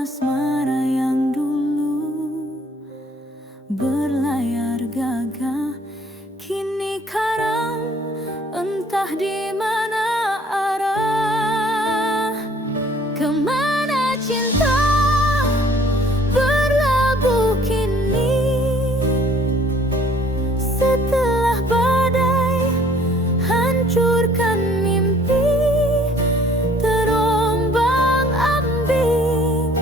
asmara yang dulu berlayar gagah, kini karam entah di mana arah. Kemana cinta berlabuh kini, setelah badai hancurkan mimpi, terombang-ambing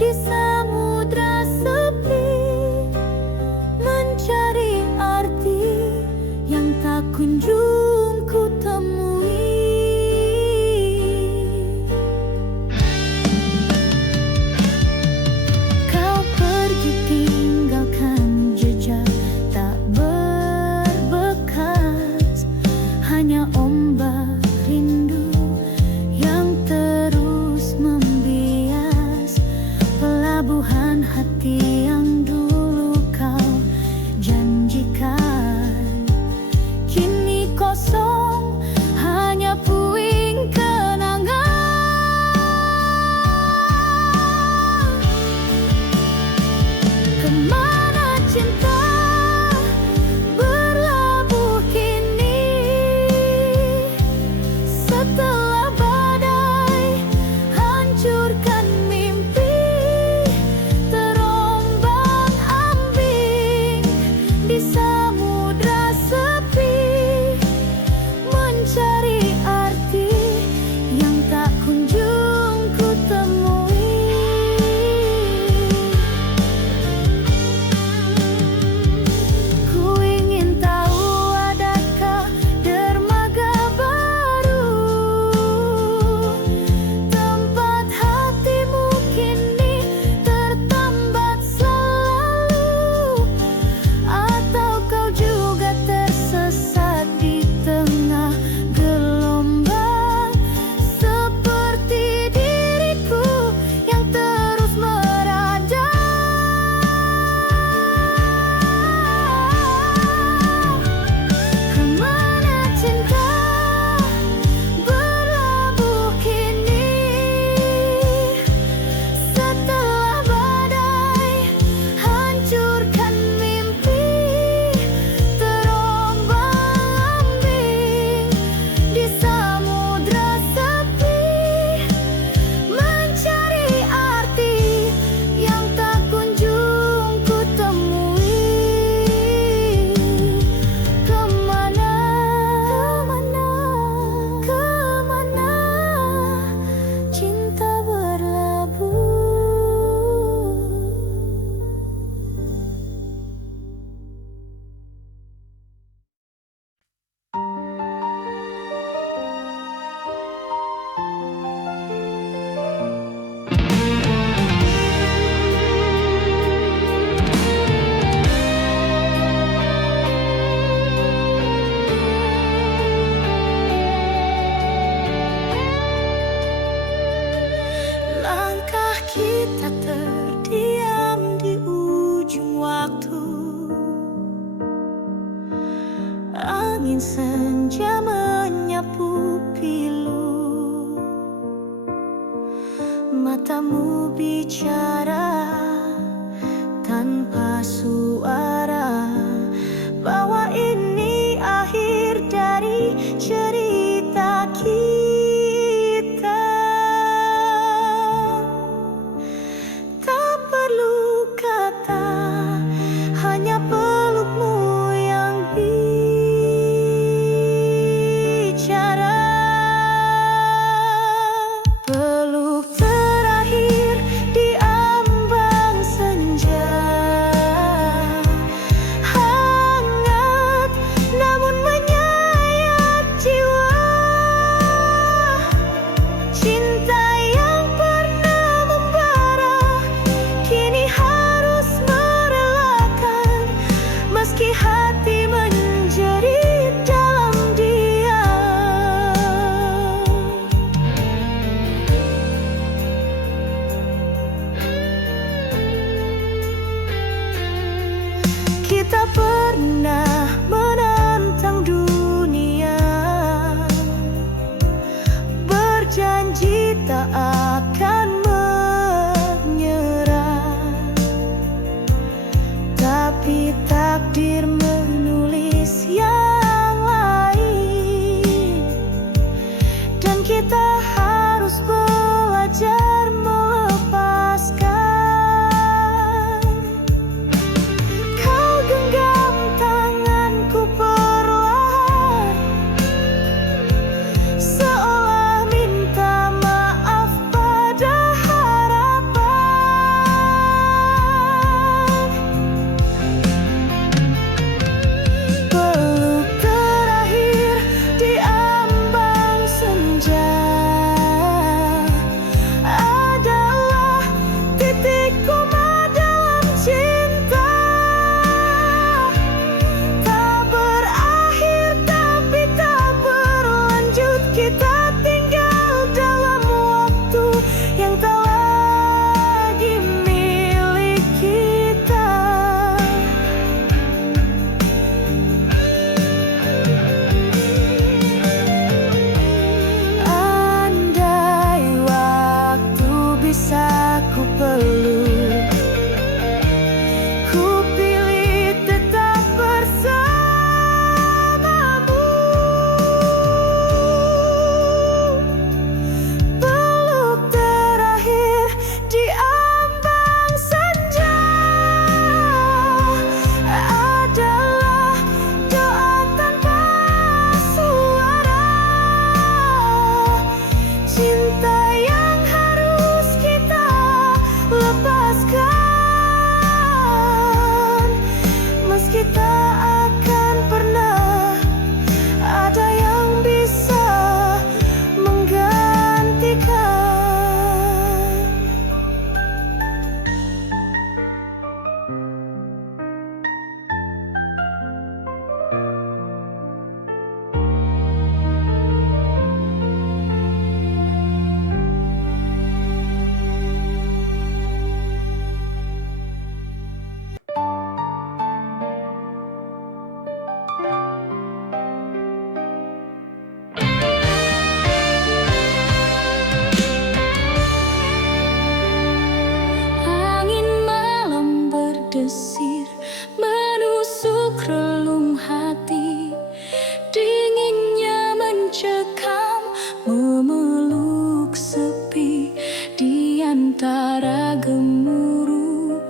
di samudra sepi, mencari arti yang tak kunjung ku temui. Kau pergi tinggalkan jejak tak berbekas, hanya ombak rindu yang terus membias pelabuhan hati yang dulu kau janjikan. Kini kosong, hanya puing kenangan. Kemana cinta berlabuh kini, setelah badai hancurkan mimpi, terombang-ambing di samudra sepi, mencari arti yang tak kunjung ku temui. Ku ingin tahu adakah dermaga baru, tempat hatimu kini tertambat selalu, atau kau juga tersesat di tengah gelombang, seperti diriku yang terus merajau. Kemana cinta berlabuh kini, setelah badai hancurkan mimpi, terombang-ambing di samudra sepi, mencari arti yang tak kunjung ku temui. Kemana, kemana cinta berlabuh? Langkah kita terdiam di ujung waktu, angin senja menyapu pilu, matamu bicara tanpa suara, bahwa ini akhir dari cerita kita. Tak perlu kata, hanya pelukmu yang bicara. Peluk terakhir di ambang senja, suara gemuruh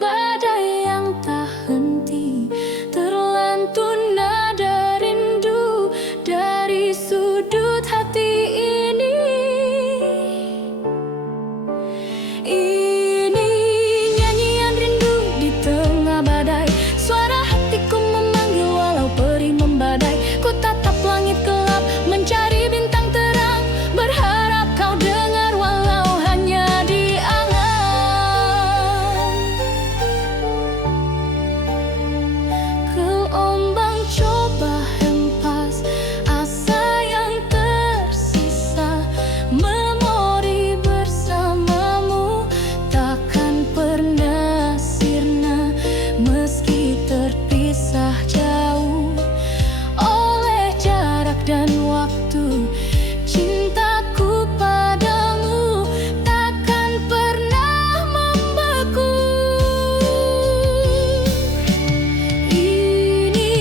badai yang tak henti, terlantun nada rindu dari sudut hati ini. Ini nyanyian rindu di tengah badai, suara hatiku memanggil walau perih membadai. Ku tatap langit gelap mencari bintang terang, berharap kau dengar walau hanya di angan. Gelombang coba hempas asa yang tersisa, memori bersamamu takkan pernah sirna meski terpisah jauh oleh jarak dan waktu. Cintaku padamu takkan pernah membeku. Ini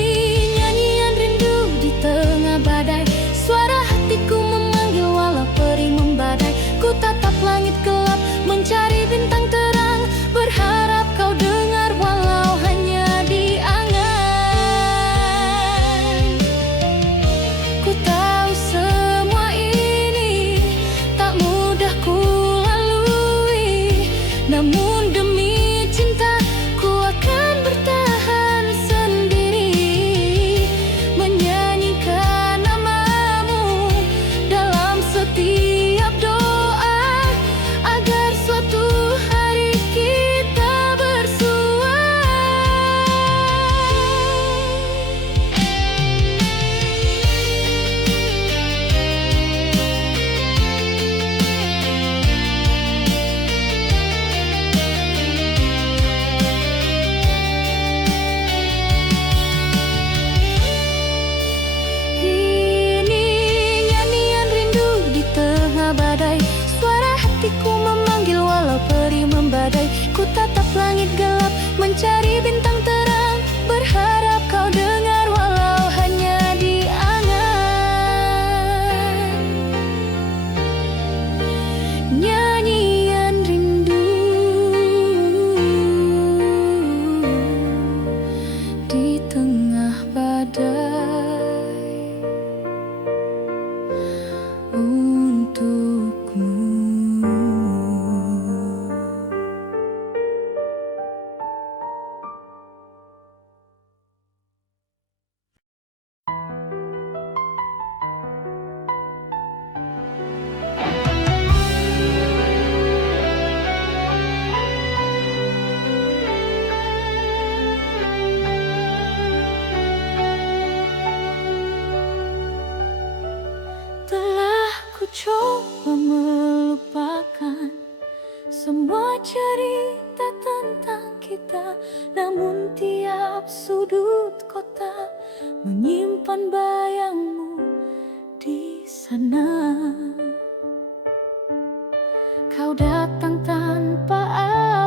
nyanyian rindu di tengah badai, suara hatiku memanggil walau perih membadai. Ku tatap langit gelap mencari bintang terang, berharap kau dengar walau hanya di angan. Ku tahu semua ini tak mudah ku lalui, namun demi cinta ku akan bertahan sendiri, menyanyikan namamu dalam setiap doa, agar suatu hari kita bersua. Ini nyanyian rindu di tengah badai, suara hatiku memanggil walau perih membadai. Ku tatap langit gelap mencari bintang terang, berharap kau dengar walau hanya di angan. Nyanyian rindu di tengah badai untukmu. Telah ku coba melupakan semua cerita tentang kita, namun tiap sudut kota menyimpan bayangmu di sana. Kau datang tanpa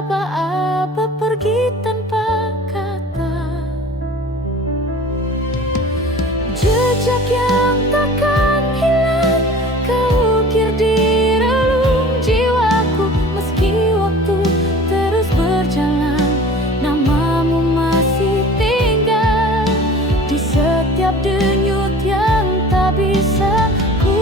aba-aba, pergi tanpa kata, jejak yang takkan hilang kau ukir di relung jiwaku. Meski waktu terus berjalan, namamu masih tinggal di setiap denyut yang tak bisa ku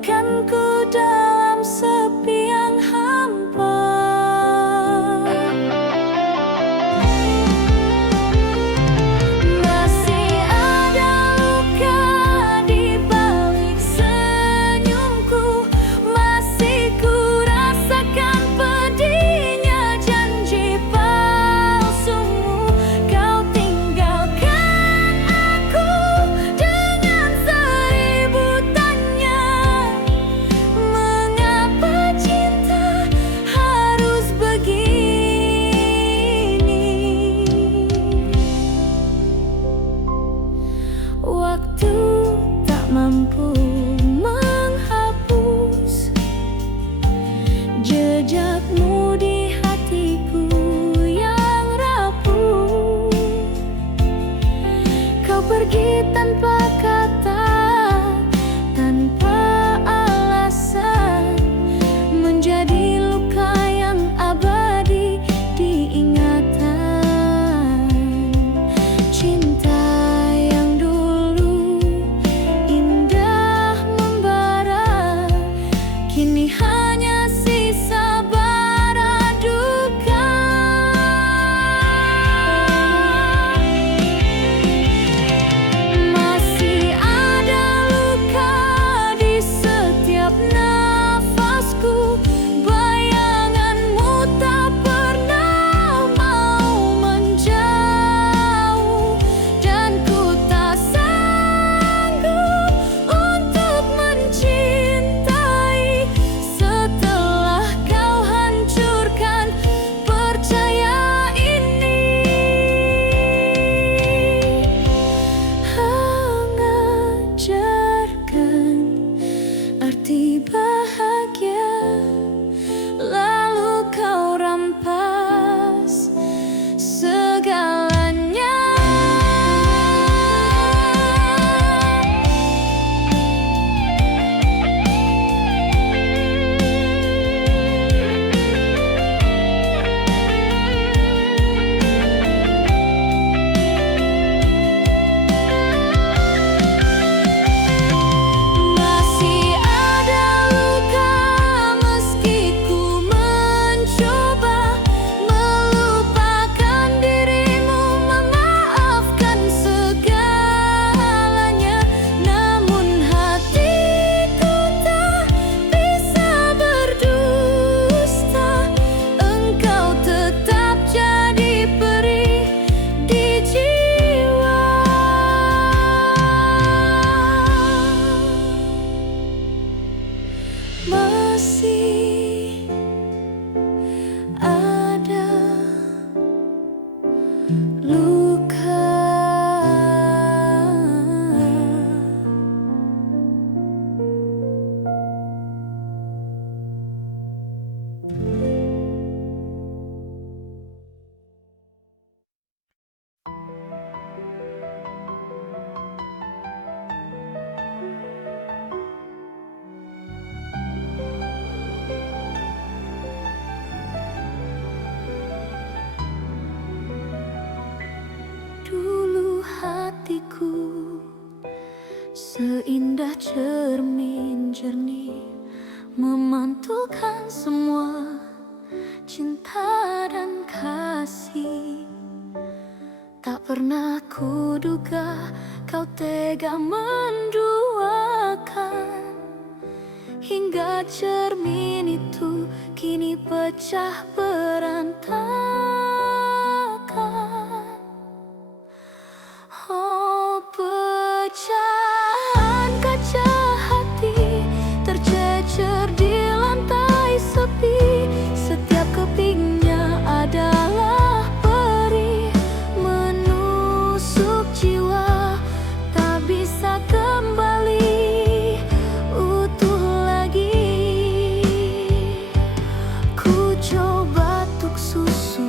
tinggalkanku dalam sepi yang hampa. Masih ada luka di balik senyumku, masih ku rasakan pedihnya janji palsumu. Kau tinggalkan aku dengan seribu tanya, mengapa cinta harus begini? Waktu tak mampu menghapus jejakmu di hatiku yang rapuh. Kau pergi tanpa kata, tanpa alasan, menjadi luka yang abadi di ingatan. Cinta yang dulu indah membara, kini hanya sisa bara duka. Masih ada luka di setiap nafasku, bayanganmu tak pernah mau menjauh, dan ku tak sanggup untuk mencintai setelah kau hancurkan percaya ini. Mengajarkan arti bahagia, lalu kau rampas segalanya. Masih ada luka meski ku mencoba melupakan dirimu, memaafkan segalanya, namun hatiku tak bisa berdusta. Engkau tetap jadi perih di jiwa. Masih ada luka. Dulu hatiku seindah cermin jernih, memantulkan semua cinta dan kasih. Tak pernah kuduga kau tega menduakan, hingga cermin itu kini pecah berantakan. Oh, pecahan kaca hati tercecer di lantai sepi. Setiap kepingnya adalah perih menusuk jiwa, tak bisa kembali utuh lagi. Ku coba tuk susu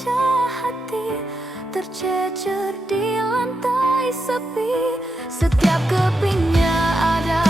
pecah hati, tercecer di lantai sepi. Setiap kepingnya ada